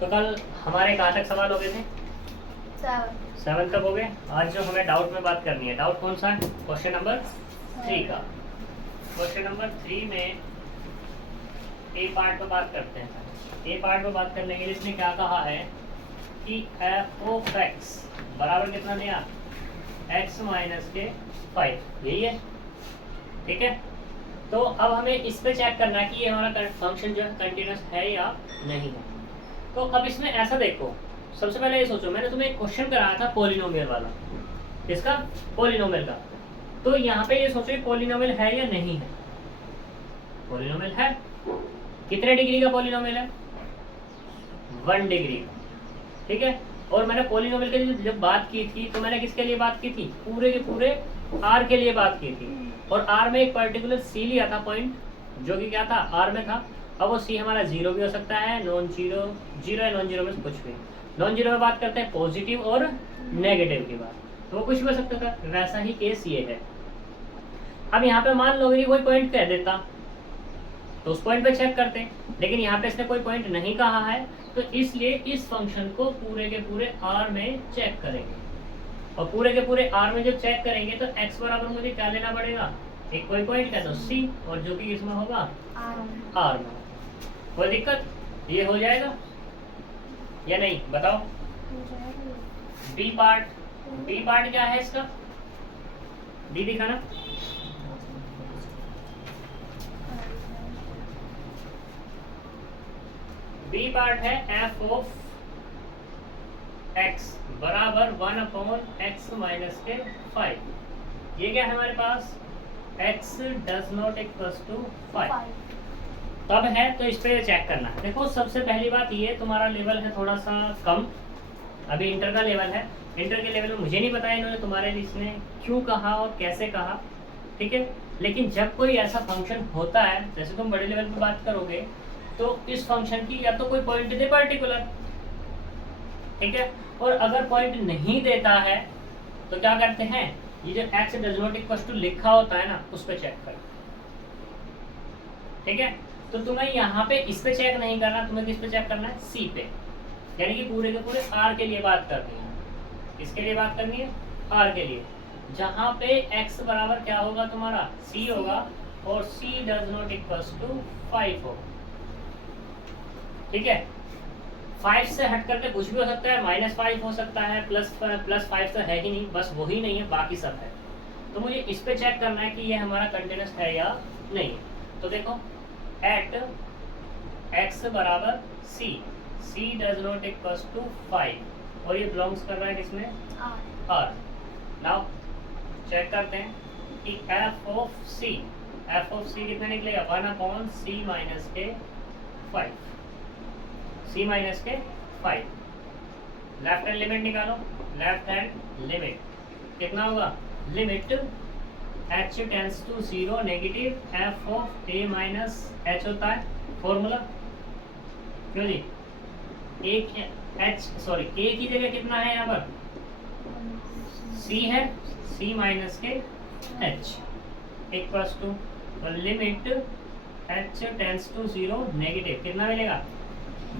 तो कल हमारे कहाँ तक सवाल हो गए थे? 7 तक हो गए। आज जो हमें डाउट में बात करनी है, डाउट कौन सा है? क्वेश्चन नंबर 3 का। क्वेश्चन नंबर 3 में ए पार्ट में बात करते हैं। ए पार्ट में बात करने के लिए इसने क्या कहा है कि एफ ऑफ एक्स बराबर कितना दिया? एक्स माइनस के 5, यही है, ठीक है। तो अब हमें इस पे चेक करना है कि ये हमारा फंक्शन जो है कंटिन्यूस है या नहीं है। तो अब इसमें ऐसा देखो, सबसे पहले ये सोचो, मैंने तुम्हें एक क्वेश्चन कराया था पॉलिनोमियल वाला, किसका? पॉलिनोमियल का। तो यहाँ पे ये सोचो पॉलिनोमियल है या नहीं है। पॉलिनोमियल है। कितने डिग्री का पॉलिनोमियल है? 1 डिग्री का, ठीक है। और मैंने पॉलिनोमियल के लिए जब बात की थी तो मैंने किसके लिए बात की थी? पूरे के पूरे आर के लिए बात की थी। और आर में एक पर्टिकुलर सी लिया था पॉइंट, जो कि क्या था? आर में था। अब वो सी हमारा जीरो भी हो सकता है, नॉन जीरो, जीरो या नॉन जीरो में से कुछ भी। नॉन जीरो में बात करते हैं पॉजिटिव और नेगेटिव की बात, तो वो कुछ भी हो सकता था। वैसा ही केस ये है। अब यहाँ पे मान लो कोई पॉइंट कह देता तो उस पॉइंट पे चेक करते हैं, लेकिन यहाँ पे इसने कोई पॉइंट नहीं कहा है, तो इसलिए इस फंक्शन को पूरे के पूरे आर में चेक करेंगे। और पूरे के पूरे आर में जब चेक करेंगे तो x बराबर मुझे क्या लेना पड़ेगा? एक कोई पॉइंट का तो c, और जो कि इसमें होगा आर में। कोई दिक्कत? ये हो जाएगा या नहीं बताओ? बी पार्ट क्या है इसका? डी दिखाना। बी पार्ट है एफ ऑफ x बराबर 1/x माइनस के 5। ये क्या है हमारे पास? x does not equals to 5 तब है, तो इस पे चेक करना है। देखो सबसे पहली बात ये, तुम्हारा लेवल है थोड़ा सा कम, अभी इंटर का लेवल है। इंटर के लेवल में मुझे नहीं पता इन्होंने तुम्हारे लिए इसने क्यों कहा और कैसे कहा, ठीक है। लेकिन जब कोई ऐसा फंक्शन होता है, जैसे तुम बड़े लेवल पे बात करोगे, तो इस फंक्शन की या तो कोई पॉइंट दे पर्टिकुलर, ठीक है। और अगर पॉइंट नहीं देता है तो क्या करते हैं? ये जो x does not equal to लिखा होता है ना, उस पे चेक कर, ठीक है। तो तुम्हें यहाँ पे इस पे चेक नहीं करना, तुम्हें किस पे चेक करना है? c पे, यानी कि पूरे के पूरे r के लिए बात करनी है। किसके लिए बात करनी है? r के लिए, जहाँ पे x बराबर क्या होगा तुम्हारा? c होगा, और c does not equal to 5 होगा, ठीक है। 5 से हट करके कुछ भी हो सकता है, -5 हो सकता है, +5 तो है ही नहीं, बस वही नहीं है, बाकी सब है। तो मुझे इस पे चेक करना है कि ये हमारा कंटिन्यूस है या नहीं। तो देखो एट x बराबर c does not equal to 5, और ये बिलोंग्स कर रहा है किसमें? r। नाउ चेक करते हैं कि f ऑफ c कितना निकलेगा? 1/c माइनस के 5, c माइनस के 5। लेफ्ट हैंड लिमिट निकालो, लेफ्ट हैंड लिमिट कितना होगा? Limit h tends to 0 negative f of a minus h होता है फॉर्मूला, क्यों जी? एक की जगह कितना है यहाँ पर? c है, c माइनस के h equals to, limit h tends to 0 negative कितना मिलेगा?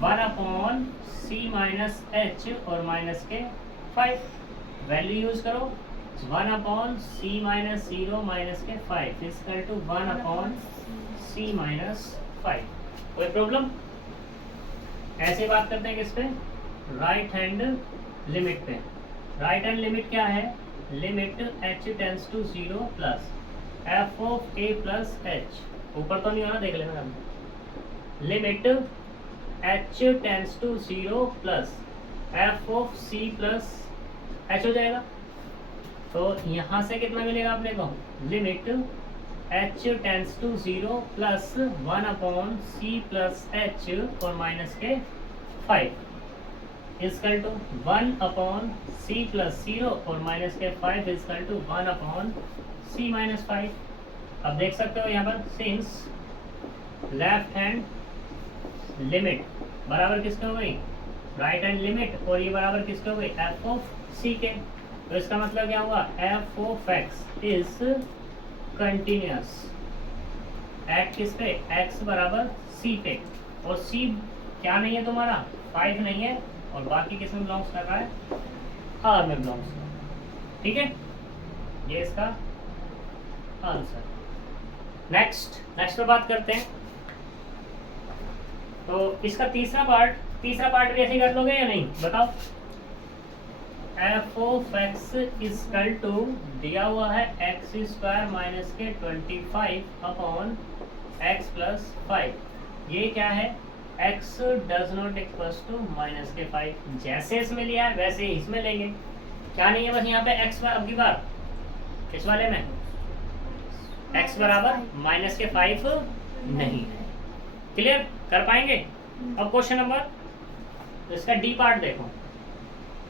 1/c माइनस h और माइनस के 5। वैल्यू यूज करो, 1/c माइनस 0 माइनस के 5 इक्वल टू 1/c माइनस 5। कोई प्रॉब्लम? ऐसे बात करते हैं किस पे? राइट हैंड लिमिट पे। राइट हैंड लिमिट क्या है? Limit h tends to 0 plus f of a plus h, ऊपर तो नहीं होना, देख लेना। Limit h tends to 0 plus f of c plus h हो जाएगा। तो यहाँ से कितना मिलेगा अपने को? Limit h tends to 0 plus 1/c plus h और माइनस के 5 इक्वल टू 1/c प्लस 0 और माइनस के 5 इक्वल टू 1/c माइनस 5। अब देख सकते हो यहाँ पर सिंस लेफ्ट हैंड लिमिट बराबर किसके हो गई? राइट हैंड लिमिट, और ये बराबर किसके हो गई? f ऑफ c के। तो इसका मतलब क्या हुआ? f of x is continuous at किस पे? x बराबर c पे, और c क्या नहीं है तुम्हारा, 5 नहीं है, और बाकी किस में बिलोंग्स कर रहा है, आर में बिलोंग्स कर रहा है। ठीक है, ये इसका आंसर। नेक्स्ट पे बात करते हैं। तो इसका तीसरा पार्ट भी ऐसे ही कर लोगे या नहीं, बताओ। F of x equal to दिया हुआ है एक्स स्क्वायर माइनस के 25 अपॉन एक्स प्लस 5। ये क्या है, x does not equals to minus के 5। जैसे इसमें लिया है वैसे ही इसमें लेंगे। क्या नहीं है बस यहाँ पे x अब की बार इस वाले में x बराबर माइनस के 5 नहीं है। क्लियर कर पाएंगे। अब क्वेश्चन नंबर, इसका डी पार्ट देखो,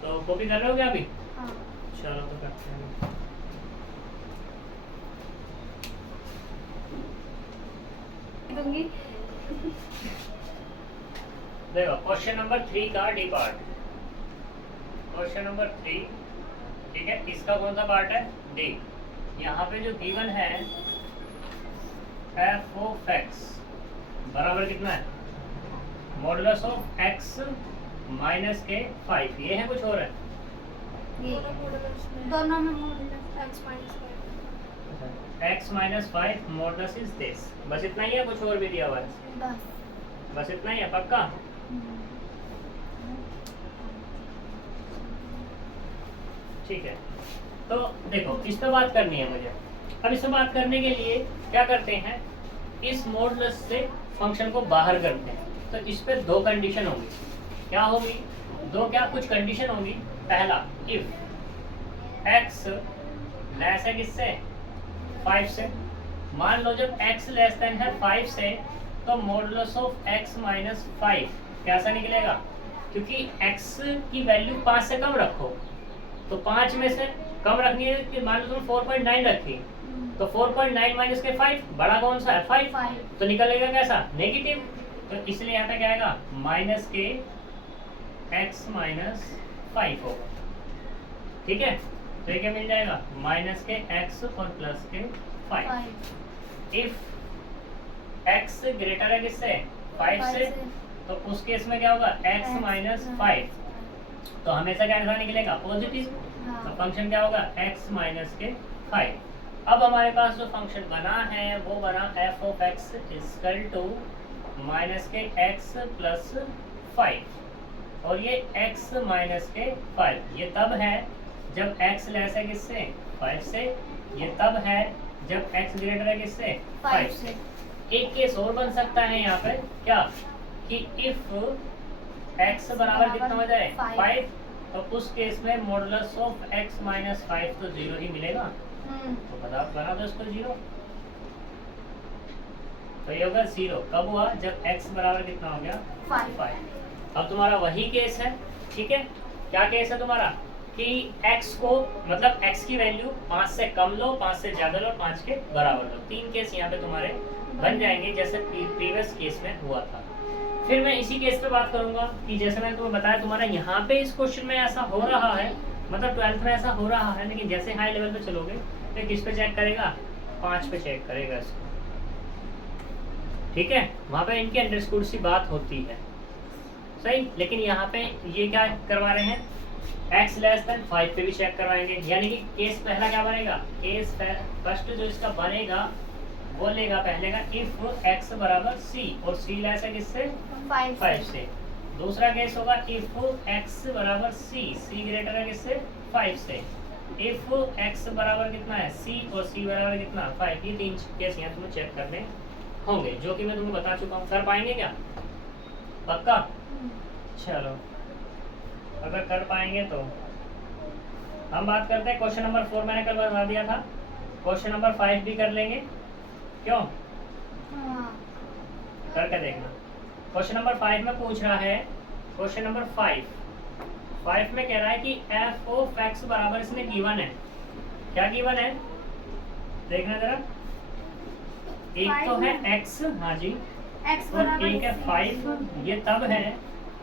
तो कॉपी कर रहे हो क्या अभी? हाँ। चलो तो करते हैं। देखो क्वेश्चन नंबर 3 का डी पार्ट, क्वेश्चन नंबर 3, ठीक है, इसका कौन सा पार्ट है, डी। यहाँ पे जो गिवन है एफ ऑफ एक्स बराबर कितना है, मॉडुलस ऑफ एक्स माइनस के 5। ये है कुछ और है, दोनों में modulus x minus 5 modulus is this. बस इतना ही है, कुछ और भी दिया हुआ है? बस इतना ही है, पक्का? ठीक है, तो देखो इस पे बात करनी है मुझे। अब इस पे बात करने के लिए क्या करते हैं, इस मॉडुलस से फंक्शन को बाहर करते हैं। तो इस पे दो कंडीशन होंगी। क्या होगी, कुछ कंडीशन होगी। पहला, इफ एक्स लेस है किससे, 5 से। मान लो जब x लेस देन है 5 से, तो मॉडुलस ऑफ x माइनस 5 कैसा निकलेगा, क्योंकि x की वैल्यू 5 से कम रखो, तो 5 में से कम रखनी है कि मान लो तुम 4.9 रखी, तो 4.9 माइनस के 5 बड़ा कौन सा है, 5, तो निकलेगा कैसा, नेगेटिव। तो इसलिए यहाँ पे क्या आएगा, माइनस के x माइनस 5 होगा। ठीक है, तो ये क्या मिल जाएगा, माइनस के x और प्लस के 5। इफ x ग्रेटर है किससे, 5 से, तो उस केस में क्या होगा, x माइनस 5, तो हमेशा क्या आंसर निकलेगा, पॉजिटिव। तो फंक्शन क्या होगा, x माइनस के 5। अब हमारे पास जो फंक्शन बना है वो बना f of x equal to minus के x प्लस 5, और ये x माइनस के 5 ये तब है जब x लेस है किससे, 5 से। ये तब है जब x ग्रेटर है किससे, 5 से। एक केस और बन सकता है यहाँ पे, क्या, कि इफ x बराबर कितना हो जाए, 5, तो उस केस में मॉडुलस ऑफ x माइनस 5 तो 0 ही मिलेगा। तो बना दो इसको 0, तो ये होगा 0। कब हुआ, जब x बराबर कितना हो गया, 5। अब तुम्हारा वही केस है, ठीक है। क्या केस है तुम्हारा, कि x को मतलब x की वैल्यू 5 से कम लो, 5 से ज्यादा लो, 5 के बराबर लो। 3 केस यहाँ पे तुम्हारे बन जाएंगे, जैसे प्रीवियस केस में हुआ था। फिर मैं इसी केस पे बात करूंगा कि जैसे मैंने तुम्हें बताया, तुम्हारा यहाँ पे इस क्वेश्चन में ऐसा हो रहा है, मतलब 12th में ऐसा हो रहा है, लेकिन जैसे हाई लेवल पे चलोगे तो किस पे चेक करेगा, 5 पे चेक करेगा इसको। ठीक है, वहाँ पे इनकी अंडरस्टूड सी बात होती है, सही। लेकिन यहाँ पे ये क्या करवा रहे हैं, x लेस देन 5 पे भी चेक करवाएंगे। यानी कि केस पहला क्या बनेगा, केस फर्स्ट जो इसका बनेगा वो लेगा पहले का, इफ x बराबर c और c लेस है किससे, 5 से। दूसरा केस होगा इफ x बराबर c ग्रेटर है किससे, 5 से। इफ x बराबर कितना है, c और c बराबर कितना, 5। ये 3 केस यहाँ तुम्हें चेक करने होंगे, जो कि मैं तुम्हें बता चुका हूँ। कर पाएंगे क्या, पक्का? चलो, अगर कर पाएंगे तो हम बात करते हैं। क्वेश्चन नंबर 4 मैंने कल बता दिया था, क्वेश्चन नंबर 5 भी कर लेंगे, क्यों? करके देखना। क्वेश्चन नंबर 5 में पूछ रहा है, क्वेश्चन नंबर 5 में कह रहा है कि f ऑफ x बराबर इसमें गिवन है। क्या गिवन है, देखना जरा। एक तो है x, हाँ जी, और एक है 5। ये तब है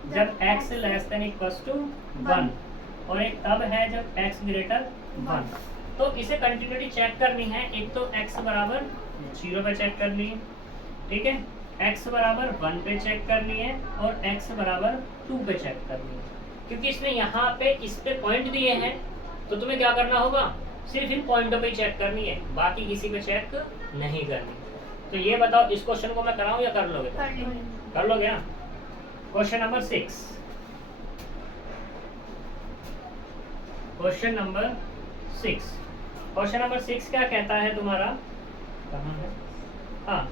जब x less than equals to 1, और एक तब है जब x ग्रेटर 1। तो इसे कंटिन्यूटी चेक करनी है। एक तो x बराबर 0 पे चेक करनी है, ठीक है, x बराबर 1 पे चेक करनी है और x बराबर 2 पे चेक करनी है, क्योंकि इसने यहाँ पे इस पे पॉइंट दिए हैं, तो तुम्हें क्या करना होगा, सिर्फ इन पॉइंटों पे चेक करनी है, बाकी किसी पे चेक नहीं करनी। तो ये बताओ इस क्वेश्चन को मैं कराऊं या कर लोगे? कर लोगे ना। Question number 6, question number 6, question number 6 क्या कहता है तुम्हारा, कहाँ है, हाँ,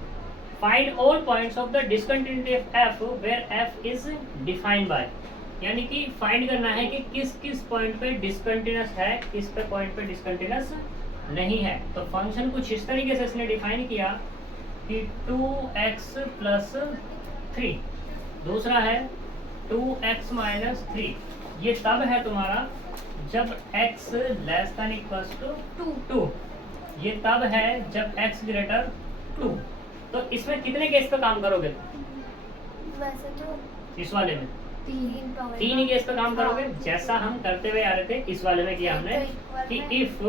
find all points of the discontinuity f where f is defined by, यानी कि फाइंड करना है कि किस किस पॉइंट पे डिसकंटिन्यूअस है, किस पे पॉइंट पे डिसकंटिन्यूअस नहीं है। तो फंक्शन कुछ इस तरीके से इसने डिफाइन किया कि 2x प्लस 3, दूसरा है 2x माइनस 3, ये तब है तुम्हारा जब x less than equals to 2, ये तब है जब x ग्रेटर 2। तो इसमें कितने केस पे काम करोगे? वैसे तो इस वाले में 3 ही केस पे काम करोगे, जैसा हम करते हुए आ रहे थे इस वाले में किया हमने कि इफ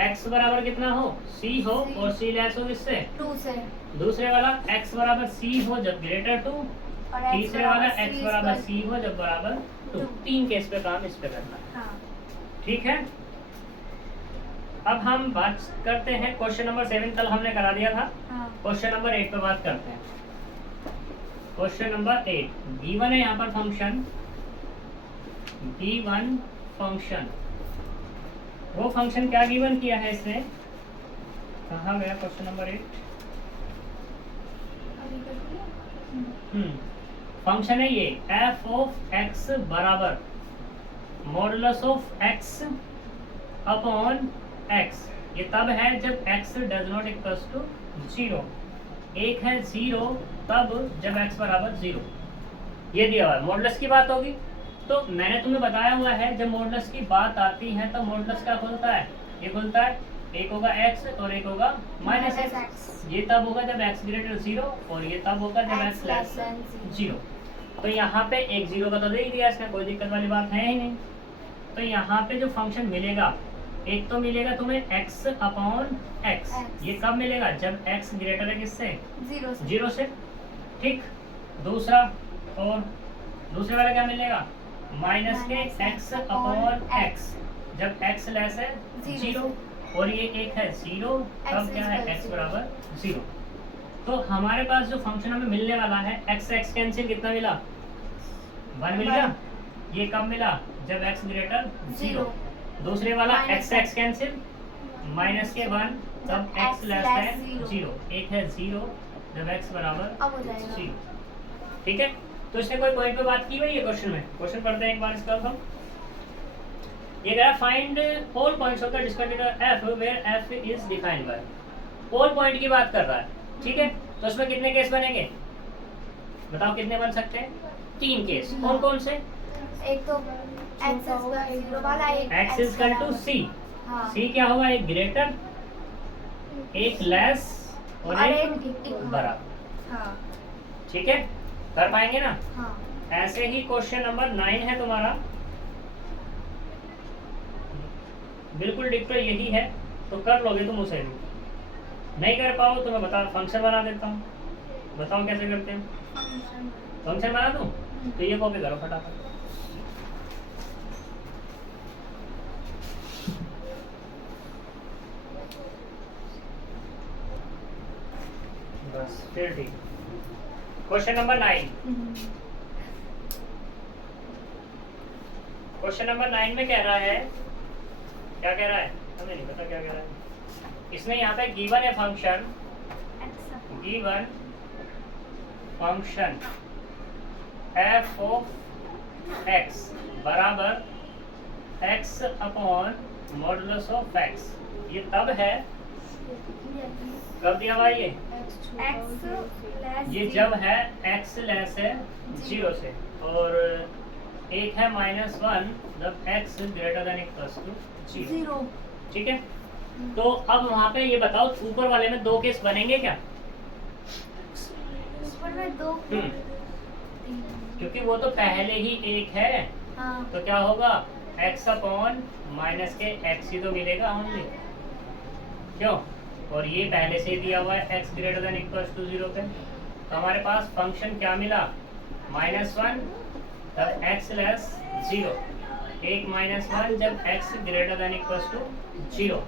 x बराबर कितना हो, c हो और c लेस हो किससे, 2 से, दूसरे वाला x बराबर c हो जब ग्रेटर 2, तीसरे वाला x बराबर c हो जब बराबर 2। 3 केस पे काम इस पे करना है। हाँ। ठीक है, अब हम बात करते हैं क्वेश्चन नंबर 7, कल हमने करा दिया था। क्वेश्चन नंबर 8 पे बात करते हैं। क्वेश्चन नंबर 8 गिवन है यहाँ पर फंक्शन, गिवन फंक्शन, वो फंक्शन क्या गिवन किया है इसने, कहाँ गया क्वेश्चन नंबर 8, फंक्शन है ये f ऑफ x बराबर modulus of x upon x, ये तब है जब x does not equals to 0, एक है 0 तब जब x बराबर 0, ये दिया हुआ है। मॉडुलस की बात होगी तो मैंने तुम्हें बताया हुआ है जब मॉडुलस की बात आती है तो मॉडुलस क्या खुलता है, ये खुलता है, एक होगा x और एक होगा माइनस x, ये तब होगा जब x ग्रेटर 0 और ये तब होगा जब x लेस 0। तो यहाँ पे एक 0 का तो दे ही दिया इसने, कोई दिक्कत वाली बात है ही नहीं। तो यहाँ पे जो फंक्शन मिलेगा, एक तो मिलेगा तुम्हें x अपॉन x, ये कब मिलेगा, जब x ग्रेटर है किससे, 0 से, ठीक। दूसरा और दूसरे वाला क्या मिलेगा, माइनस के x अपॉन x, जब x लेस है 0, और ये एक है 0 तब क्या है x बराबर 0। तो हमारे पास जो फंक्शन हमें मिलने वाला है x x कैंसिल कितना मिला, 1 मिल गया, ये कब मिला, जब x ग्रेटर 0। दूसरे वाला x x कैंसिल, माइनस के 1 तब x लेस है 0, एक है 0 जब x बराबर 0। ठीक है, तो इसने कोई पॉइंट पे बात की हुई है क्वेश्चन में, क्वेश्चन पढ़ते हैं एक बार इसका हम। ये कह रहा है find all points of the discontinuous f where f is defined by, all point की बात कर रहा है, ठीक है। तो इसमें कितने केस बनेंगे, बताओ कितने बन सकते हैं, 3 केस। कौन कौन से, एक तो x वाला, x is equal to c, c क्या होगा, एक ग्रेटर, एक लेस और एक बराबर, ठीक है, कर पाएंगे ना। ऐसे ही क्वेश्चन नंबर 9 है तुम्हारा, बिल्कुल डिक्टो यही है, तो कर लोगे तुम उसे भी, नहीं कर पाओ तो मैं बता फंक्शन बना देता हूँ, बताओ कैसे करते हैं, फंक्शन बना दूँ, तो ये कॉपी करो फटाफट। बस फिर ठीक। क्वेश्चन नंबर 9, क्वेश्चन नंबर 9 में कह रहा है, क्या कह रहा है हमें नहीं पता क्या कह रहा है। इसने यहाँ पे गिवन है function, given function f of x बराबर x upon modulus of x, ये तब है, कब दिया हुआ ये जब है x लेस है 0 से, और एक है -1 जब x greater than equals to 0, ठीक है। तो अब वहाँ पे ये बताओ ऊपर वाले में 2 केस बनेंगे क्या, ऊपर में 2, क्योंकि वो तो पहले ही एक है, तो क्या होगा, x अपॉन माइनस के x ही तो मिलेगा ओनली, क्यों, और ये पहले से दिया हुआ है x greater than equals to 0 पे, तो हमारे पास फंक्शन क्या मिला, -1, तब x लेस 0, एक -1 जब x greater than equal to 0।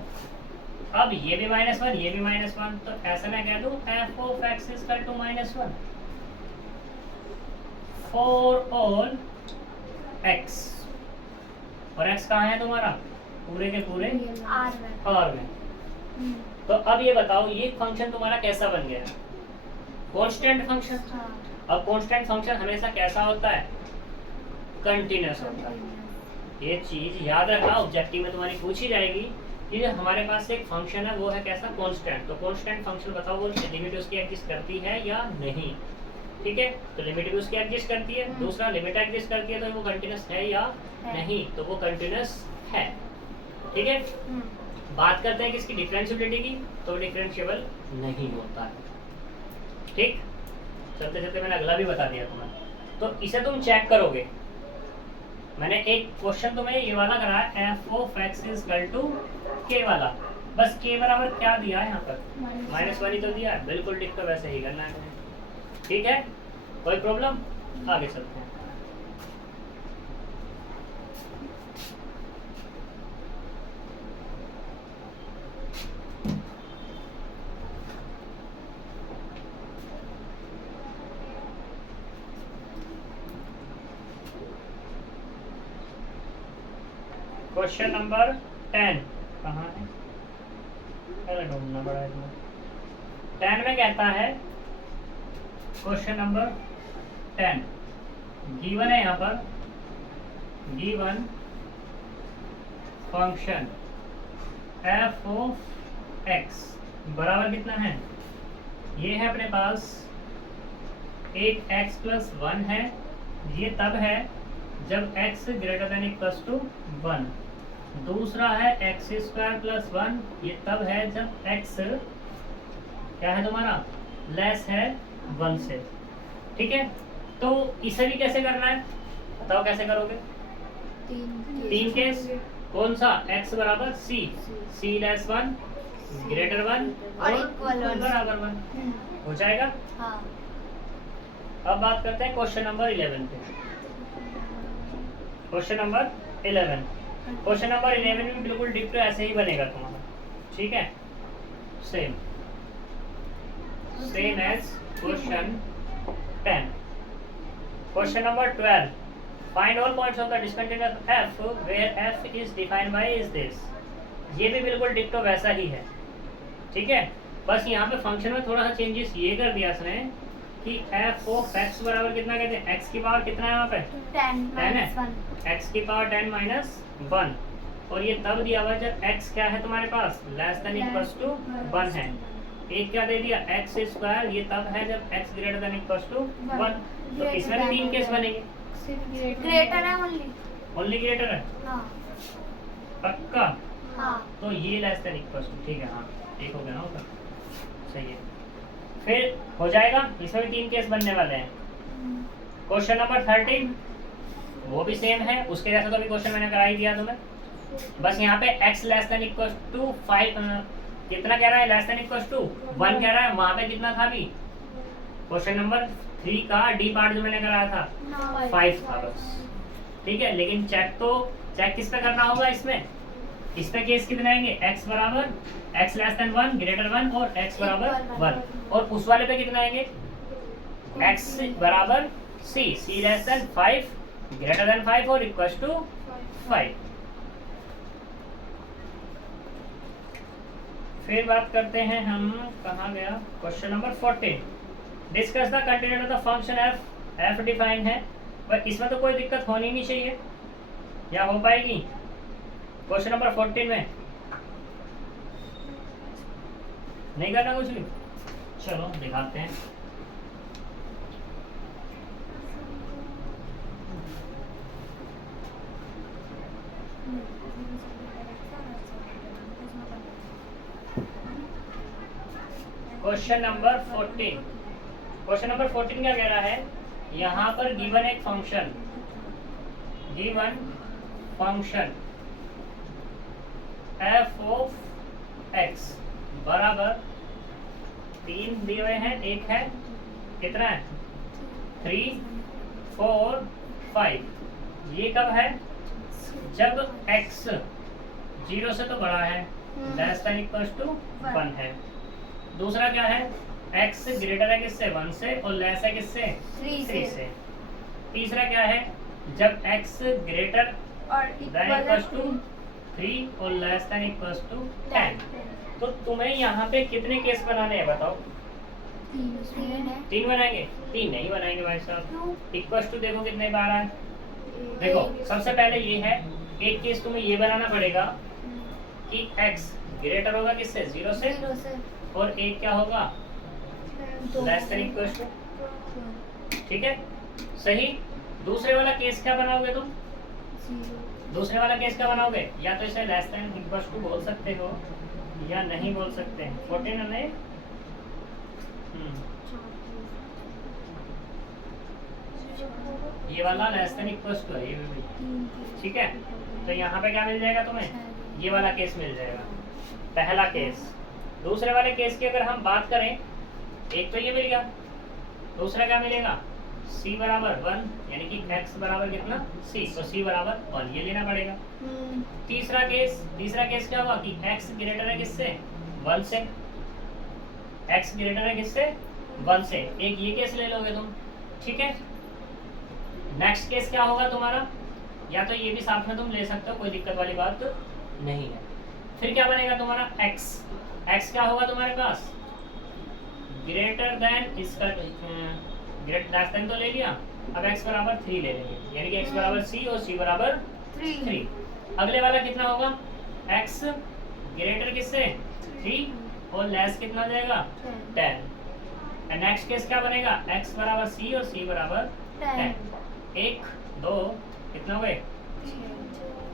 अब ये भी -1 ये भी -1, तो ऐसा मैं कह दूं f of x is equal to -1 for all x। और x कहाँ है तुम्हारा, पूरे के पूरे आर में। और में। तो अब ये बताओ ये फंक्शन तुम्हारा कैसा बन गया, कांस्टेंट फंक्शन। हाँ। अब कांस्टेंट फंक्शन हमेशा कैसा होता है, कंटीन्यूअस होता है। ये चीज याद रखना, ऑब्जेक्टिव में तुम्हारी पूछी जाएगी कि जो हमारे पास एक फंक्शन है वो है कैसा, कांस्टेंट। तो कांस्टेंट फंक्शन बताओ वो लिमिट उसकी एग्जिस्ट करती है या नहीं, ठीक है। तो लिमिट भी उसकी एग्जिस्ट करती है, दूसरा लिमिट एग्जिस्ट करती है, तो वो कंटीन्यूअस है या नहीं, तो वो कंटीन्यूअस है, ठीक है। बात करते हैं किसकी, डिफरेंशिएबिलिटी की, तो डिफरेंशिएबल नहीं होता है, ठीक। चलते चलते मैंने अगला भी बता दिया तुम्हें, तो इसे तुम चेक करोगे। मैंने एक क्वेश्चन तुम्हें ये वाला कराया f of x is equal to k वाला, बस k बराबर क्या दिया है यहाँ पर, -1 ही तो दिया है, बिल्कुल ठीक, तो वैसे ही करना है, ठीक है। कोई प्रॉब्लम, आगे चलते हैं। क्वेश्चन नंबर 10 कहाँ है, पहले ढूंढना पड़ा है। 10 में कहता है, क्वेश्चन नंबर 10 गिवन है यहाँ पर, given function f of x बराबर कितना है, ये है अपने पास एक x प्लस 1 है, ये तब है जब x greater than equal to 1। दूसरा है x स्क्वायर प्लस 1, ये तब है जब x क्या है तुम्हारा, लेस है 1 से, ठीक है। तो इसे भी कैसे करना है बताओ, कैसे करोगे, तीन केस, कौन सा, x बराबर c लेस 1 ग्रेटर 1 और बराबर 1 हो जाएगा। हाँ। अब बात करते हैं क्वेश्चन नंबर 11 पे। क्वेश्चन नंबर 11, क्वेश्चन नंबर 11 में बिल्कुल डिक्टो ऐसे ही बनेगा तुम्हारा, ठीक है, same as question 10। Question number 12, find all points of the discontinuous f where f is defined by is this. ये भी बिल्कुल डिक्टो वैसा ही है, ठीक है। बस यहाँ पे फंक्शन में थोड़ा सा चेंजेस ये कर दिया इसने कि f ऑफ x बराबर कितना कहते हैं, x की पावर कितना है यहाँ पे 10 है, x की पावर 10 माइनस 1, और ये तब दिया हुआ जब x क्या है तुम्हारे पास, लेस देन इक्वल टू 1 है। एक क्या दे दिया, x स्क्वायर, ये तब है जब x greater than equal to 1। तो इसमें भी 3 केस बनेंगे, ग्रेटर है ओनली ग्रेटर है, हाँ। पक्का। हाँ। तो ये लेस देन इक्वल टू, ठीक है, हाँ एक हो गया ना होगा, सही है। फिर हो जाएगा, इसमें भी 3 केस बनने वाले हैं। क्वेश्चन नंबर 13 वो भी सेम है, उसके जैसा तो अभी क्वेश्चन मैंने करा ही दिया तुम्हें, बस यहाँ पे x less than equal to 5 कितना कह रहा है, लेस देन इक्वल टू 1 कह रहा है, वहाँ पे कितना था अभी, क्वेश्चन नंबर 3 का डी पार्ट जो मैंने कराया था 5 था बस, ठीक है। लेकिन चेक किस पे करना होगा, इस पे केस कितने आएंगे, x बराबर x लेस देन 1 ग्रेटर 1 और x बराबर 1, और उस वाले पे कितना आएंगे, x बराबर c less than 5 greater than 5 और इक्वल टू 5। फिर बात करते हैं हम, कहाँ गया, question number 14, discuss the continuity of the function f defined है, पर इसमें तो कोई दिक्कत होनी नहीं चाहिए, या हो पाएगी। क्वेश्चन नंबर 14 में नहीं करना कुछ भी, चलो दिखाते हैं। क्वेश्चन नंबर 14, क्वेश्चन नंबर 14 क्या कह रहा है, यहाँ पर गिवन एक फंक्शन, f ऑफ x बराबर 3 दिए हुए हैं, एक है कितना है 3 4 5। ये कब है जब x 0 से तो बड़ा है, लेस देन इक्वल्स टू 1 है। दूसरा क्या है x ग्रेटर है किससे 1 से और लेस है किससे 3 से। तीसरा क्या है जब x ग्रेटर और देन इक्वल्स टू 3 और लेस देन इक्वल्स टू 10। तो तुम्हें यहाँ पे कितने केस बनाने हैं बताओ? 3 बनाएंगे? 3 नहीं बनाएंगे भाई साहब। इक्वल्स टू देखो कितने बार आए। देखो सबसे पहले ये है, एक केस तुम्हें ये बनाना पड़ेगा कि x ग्रेटर होगा किससे 0 से और एक क्या होगा लेस देन इक्वल्स टू। ठीक है सही। दूसरे वाला केस क्या बनाओगे तुम? दूसरे वाला केस क्या बनाओगे? या तो इसे लेस देन इक्वल्स टू बोल सकते हो या नहीं बोल सकते हैं। 14 है ये वाला लेस देन इक्वल्स टू है ये भी। ठीक है तो यहाँ पे क्या मिल जाएगा तुम्हें? ये वाला केस मिल जाएगा, पहला केस। दूसरे वाले केस की अगर हम बात करें, एक तो ये मिल गया, दूसरा क्या मिलेगा c बराबर 1 यानी कि x बराबर कितना c, तो c बराबर 1 ये लेना पड़ेगा। तीसरा केस क्या हुआ कि x ग्रेटर है किससे 1 से, x ग्रेटर है किससे 1 से। एक ये केस ले लोगे तुम। ठीक है नेक्स्ट केस क्या होगा तुम्हारा? या तो ये भी साथ में तुम ले सकते हो, कोई दिक्कत वाली बात नहीं है। फिर क्या बनेगा तुम्हारा x क्या होगा तुम्हारे पास ग्रेटर देन, इसका ग्रेटर लेस देन तो ले लिया, अब x बराबर 3 ले लेंगे यानी कि x बराबर c और c बराबर 3। अगले वाला कितना होगा x ग्रेटर किससे 3 और लेस कितना हो जाएगा 10। नेक्स्ट केस क्या बनेगा x बराबर c और c बराबर 10। 1 2 कितना हो गए?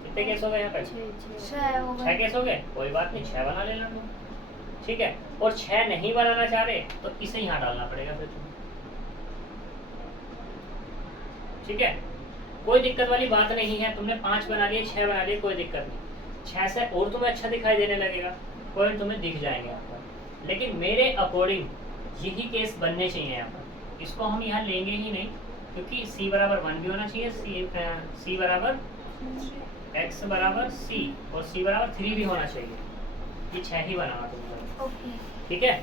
कितने केस हो गए यहाँ पे? 6 केस हो गए। कोई बात नहीं 6 बना लेना तुम। ठीक है और 6 नहीं बनाना चाह रहे तो इसे यहाँ डालना पड़ेगा फिर तुम्हें। ठीक है कोई दिक्कत वाली बात नहीं है। तुमने 5 बना लिए 6 बना लिए कोई दिक्कत नहीं। 6 से और तुम्हें अच्छा दिखाई देने लगेगा, पॉइंट तुम्हें दिख जाएंगे यहाँ पर। लेकिन मेरे अकॉर्डिंग यही केस बनने चाहिए यहाँ पर। इसको हम यहाँ लेंगे ही नहीं क्योंकि c बराबर 1 भी होना चाहिए, c बराबर x बराबर c और c बराबर 3 भी होना चाहिए। ये 6 ही बनाना तुम। ठीक है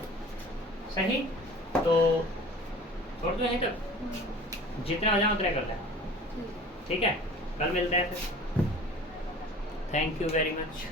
सही। तो छोड़ दो यहीं तक, जितने आ जाए उतने कर लें। ठीक है कल मिलते हैं फिर। Thank you very much.